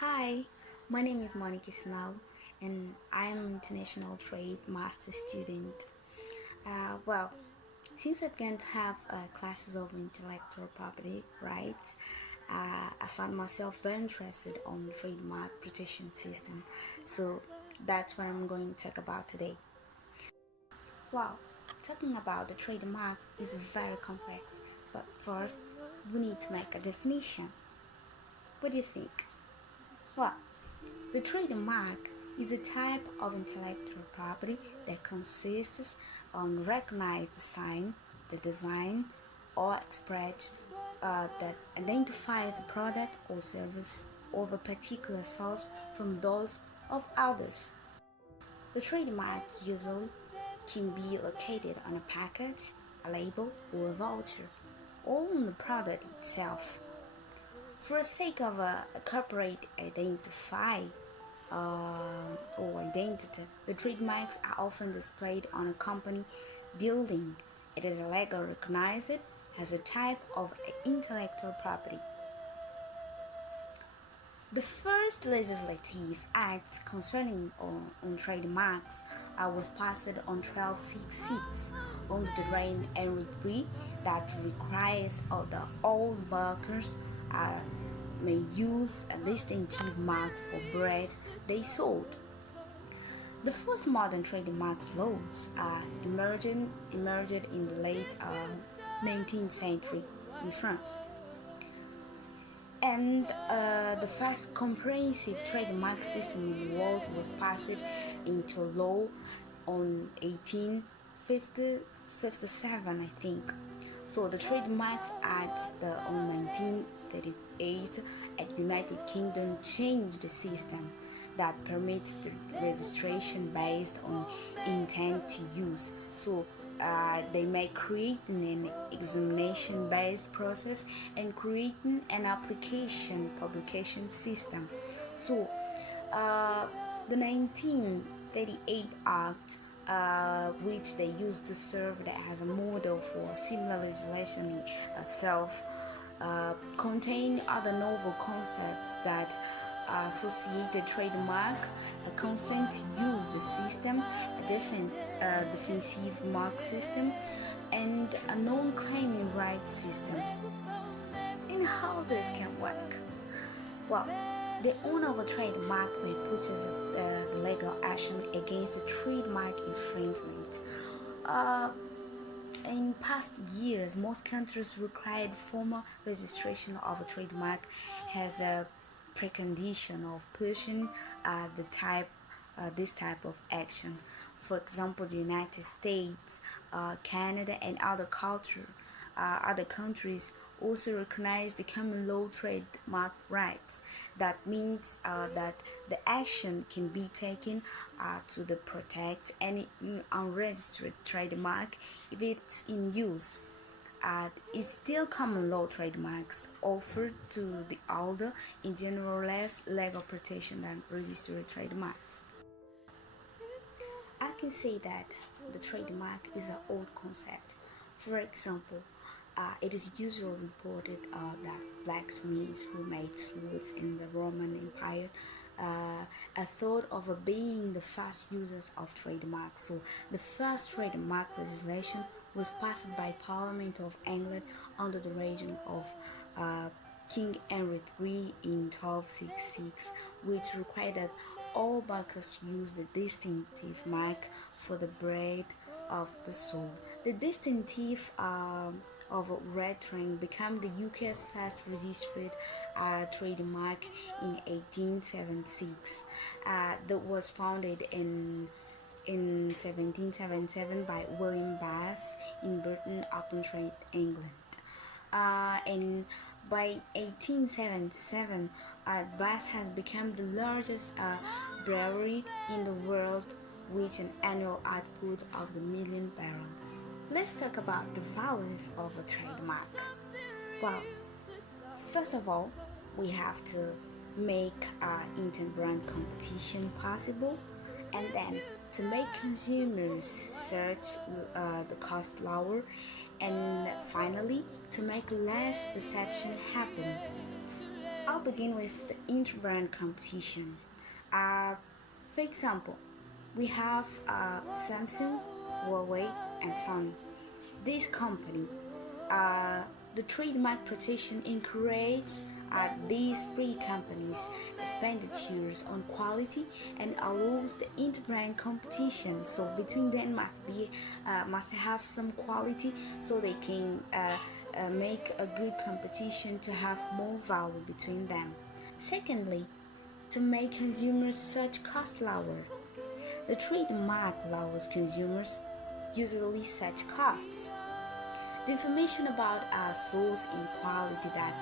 Hi, my name is Monica Sinal and I am an international trade master student. Well, since I can't have classes of intellectual property rights, I found myself very interested on trademark protection system. So that's what I'm going to talk about today. Well, talking about the trademark is very complex, but first we need to make a definition. What do you think? Well, the trademark is a type of intellectual property that consists on recognized sign, the design, or expression that identifies the product or service of a particular source from those of others. The trademark usually can be located on a package, a label, or a voucher, or on the product itself. For the sake of a corporate or identity, the trademarks are often displayed on a company building. It is legally recognized as a type of intellectual property. The first legislative act concerning on trademarks was passed on 1266 under the reign Henry III that requires all bakers may use a distinctive mark for bread they sold. The first modern trademarks laws emerged in the late 19th century in France. And the first comprehensive trademark system in the world was passed into law on 1857, I think. So the Trademarks Act on 1938 at United Kingdom changed the system that permits the registration based on intent to use. So they may create an examination based process and creating an application publication system. So uh, the 1938 Act, which they used to serve as a model for similar legislation itself, contain other novel concepts that associated trademark, a consent to use the system, a defensive mark system, and a non-claiming rights system. And how this can work? Well, the owner of a trademark may purchase the legal action against the trademark infringement. Uh, in past years, most countries required formal registration of a trademark as a precondition of pushing this type of action. For example, the United States, Canada, and other countries also recognize the common law trademark rights. That means that the action can be taken to protect any unregistered trademark if it's in use. It's still common law trademarks offered to the older, in general, less legal protection than registered trademarks. I can say that the trademark is an old concept. For example, it is usually reported that blacksmiths who made swords in the Roman Empire are thought of being the first users of trademarks. So, the first trademark legislation was passed by Parliament of England under the reign of King Henry III in 1266, which required that all bakers use the distinctive mark for the bread of the soul. The distinctive of red train became the UK's first registered trademark in 1876. That was founded in 1777 by William Bass in Burton upon Trent, England. And by 1877, Bass has become the largest brewery in the world with an annual output of the million barrels. Let's talk about the values of a trademark. Well, first of all, we have to make inter-brand competition possible, and then to make consumers search the cost lower, and finally to make less deception happen. Our begin with the inter-brand competition. Uh, for example, we have Samsung, Huawei, and Sony. This company, uh, the trademark protection encourages these three companies expenditures on quality and allows the inter-brand competition. So between them must have some quality so they can make a good competition to have more value between them. Secondly, to make consumers search cost lower. The trademark allows consumers usually search costs. The information about a source and quality that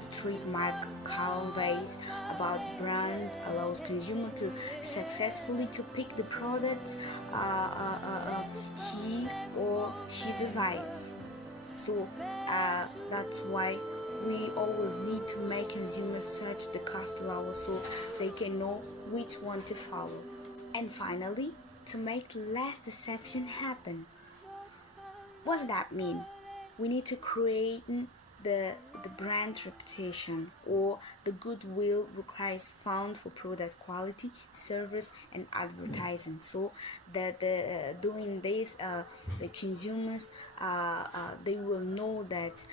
the trademark conveys about the brand allows consumer to successfully to pick the products he or she desires. So that's why we always need to make consumers search the cost lower so they can know which one to follow. And finally, to make less deception happen. What does that mean? We need to create the brand reputation or the goodwill requires fund for product quality, service, and advertising. So that doing this, the consumers they will know that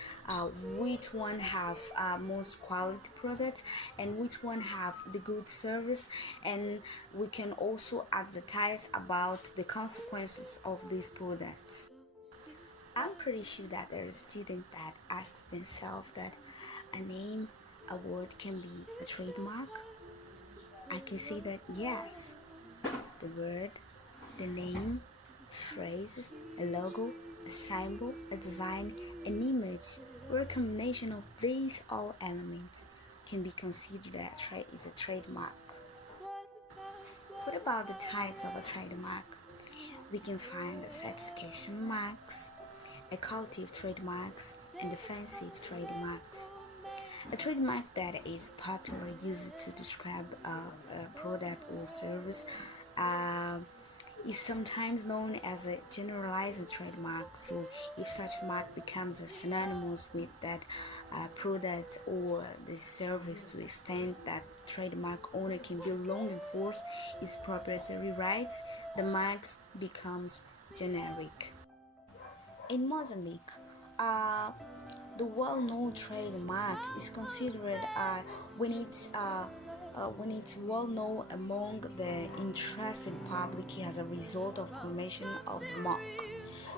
which one have most quality product and which one have the good service, and we can also advertise about the consequences of these products. I'm pretty sure that there is a student that asks themselves that a name, a word can be a trademark. I can say that yes, the word, the name, phrases, a logo, a symbol, a design, an image, or a combination of these all elements can be considered as a trademark. What about the types of a trademark? We can find the certification marks, occultive trademarks, and defensive trademarks. A trademark that is popularly used to describe a product or service uh, is sometimes known as a generalized trademark. So, if such mark becomes synonymous with that product or the service to the extent that trademark owner can be long enforce its proprietary rights, the marks becomes generic. In Mozambique, uh, the well-known trademark is considered when it's well known among the interested public as a result of formation of the mark.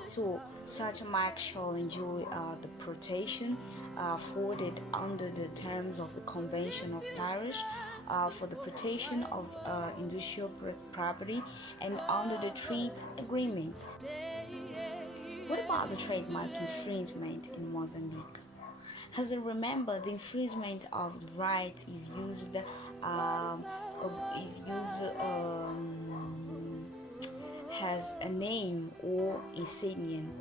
So, such a mark shall enjoy the protection afforded under the terms of the Convention of Paris for the protection of industrial property and under the TRIPS agreements. What about the trademark infringement in Mozambique? As I remember, the infringement of the right um, is used has a name or a sign.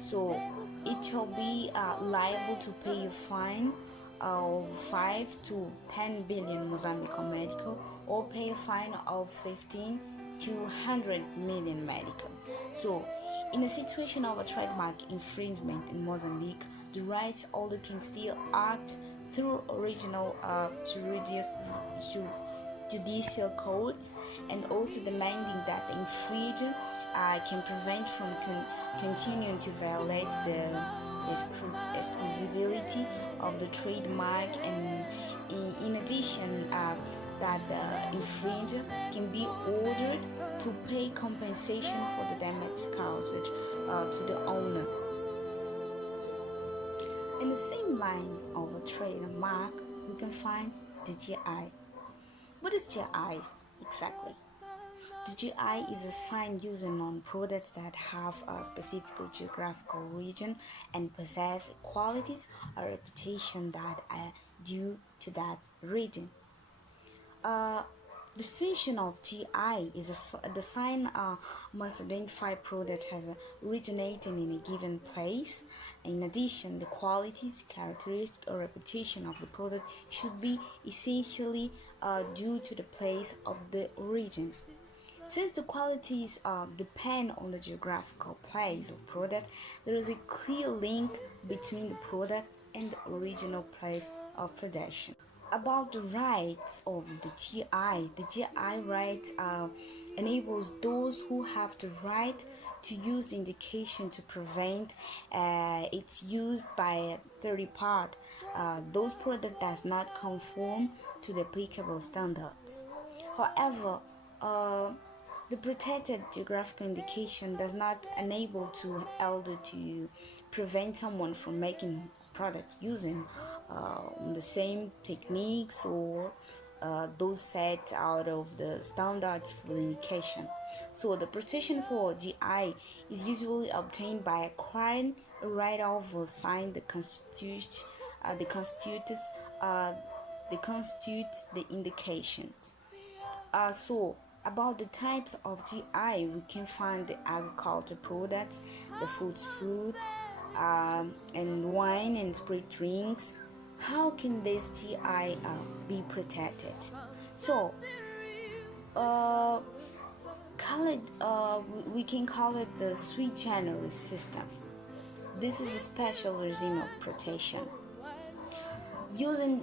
So it shall be liable to pay a fine of 5 to 10 billion Mozambican medical or pay a fine of 15 to 100 million medical. So in a situation of a trademark infringement in Mozambique, the rights holder can still act through original judicial courts and also demanding that the infringer can prevent from continuing to violate the exclusivity of the trademark, and in addition that the infringer can be ordered to pay compensation for the damage caused to the owner. In the same line of a trademark, we can find the GI. What is GI exactly? The GI is a sign used on products that have a specific geographical region and possess qualities or reputation that are due to that region. Uh, the function of GI is the sign must identify product as originating in a given place. In addition, the qualities, characteristics, or reputation of the product should be essentially due to the place of the origin. Since the qualities depend on the geographical place of product, there is a clear link between the product and the original place of production. About the rights of the GI right enables those who have the right to use the indication to prevent its use by a third party. Those product does not conform to the applicable standards. However, uh, the protected geographical indication does not enable to elder to prevent someone from making product using the same techniques or those set out of the standards for the indication. So the protection for GI is usually obtained by acquiring a right of sign that uh, constitutes the indications. So about the types of GI, we can find the agriculture products, the fruits, and wine and spirit drinks. How can this GI be protected? So, uh, we can call it the sui generis system. This is a special regime of protection. Using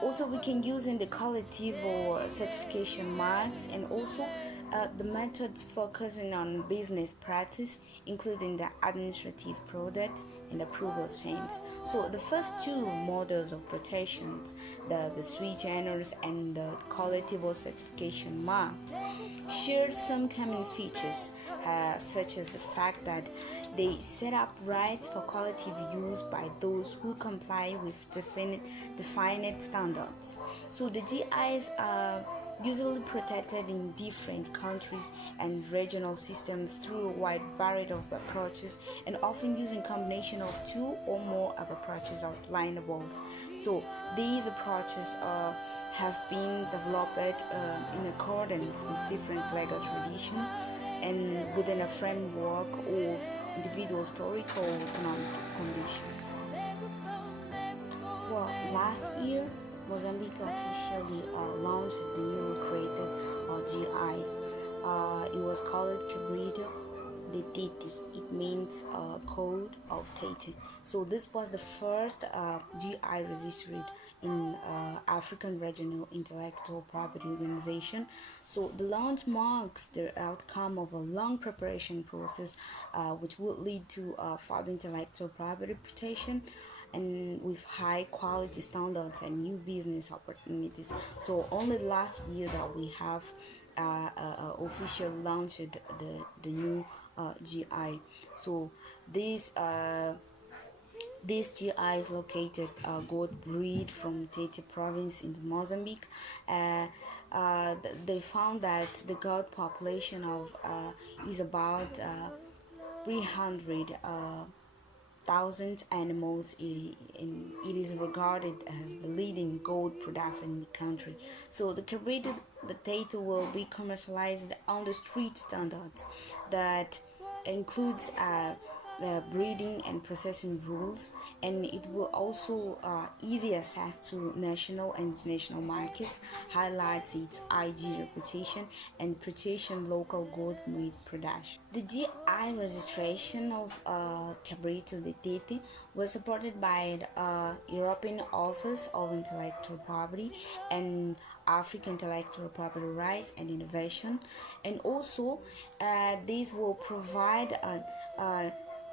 Also we can use in the collective or certification marks, and also the methods focusing on business practice, including the administrative product and approval schemes. So the first two models of protections, the sui generis and the collective or certification marks, share some common features, such as the fact that they set up rights for collective use by those who comply with defined standards. So the GIs are usually protected in different countries and regional systems through a wide variety of approaches, and often using combination of two or more of approaches outlined above. So these approaches have been developed in accordance with different legal tradition and within a framework of individual historical economic conditions. Well, last year, Mozambique officially launched the newly created GI. It was called Cabrito de Tete. It means Code of Tete. So this was the first GI registered in African Regional Intellectual Property Organization. So the launch marks the outcome of a long preparation process, which would lead to further intellectual property protection and with high quality standards and new business opportunities. So only last year that we have officially launched the new GI. So this GI is located goat breed from Tete province in Mozambique. They found that the goat population of is about 300 thousand animals, and it is regarded as the leading goat producer in the country. So the carbureted potato will be commercialized under street standards that includes breeding and processing rules, and it will also easy access to national and international markets, highlights its IG reputation and protection local goat meat production. The GI registration of Cabrito de Tete was supported by the European Office of Intellectual Property and African Intellectual Property Rights and Innovation, and also these will provide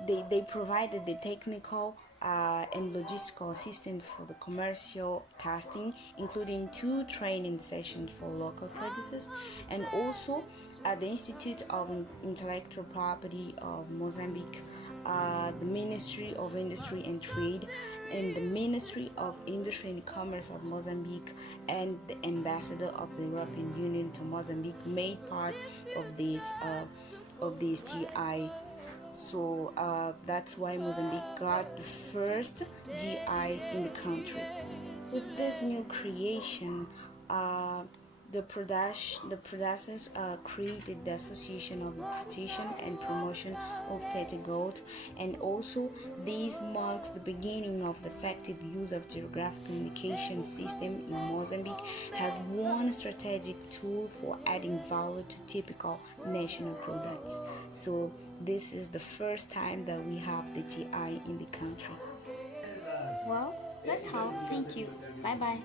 they provided the technical and logistical assistance for the commercial testing, including 2 training sessions for local producers, and also at the Institute of Intellectual Property of Mozambique, the Ministry of Industry and Trade, and the Ministry of Industry and Commerce of Mozambique, and the Ambassador of the European Union to Mozambique made part of this GI. So that's why Mozambique got the first GI in the country. With this new creation, the producers created the Association of Protection and Promotion of Tete Goat, and also this marks the beginning of the effective use of geographical indication system in Mozambique as one strategic tool for adding value to typical national products. So this is the first time that we have the GI in the country. Well, That's all. Thank you. Bye bye.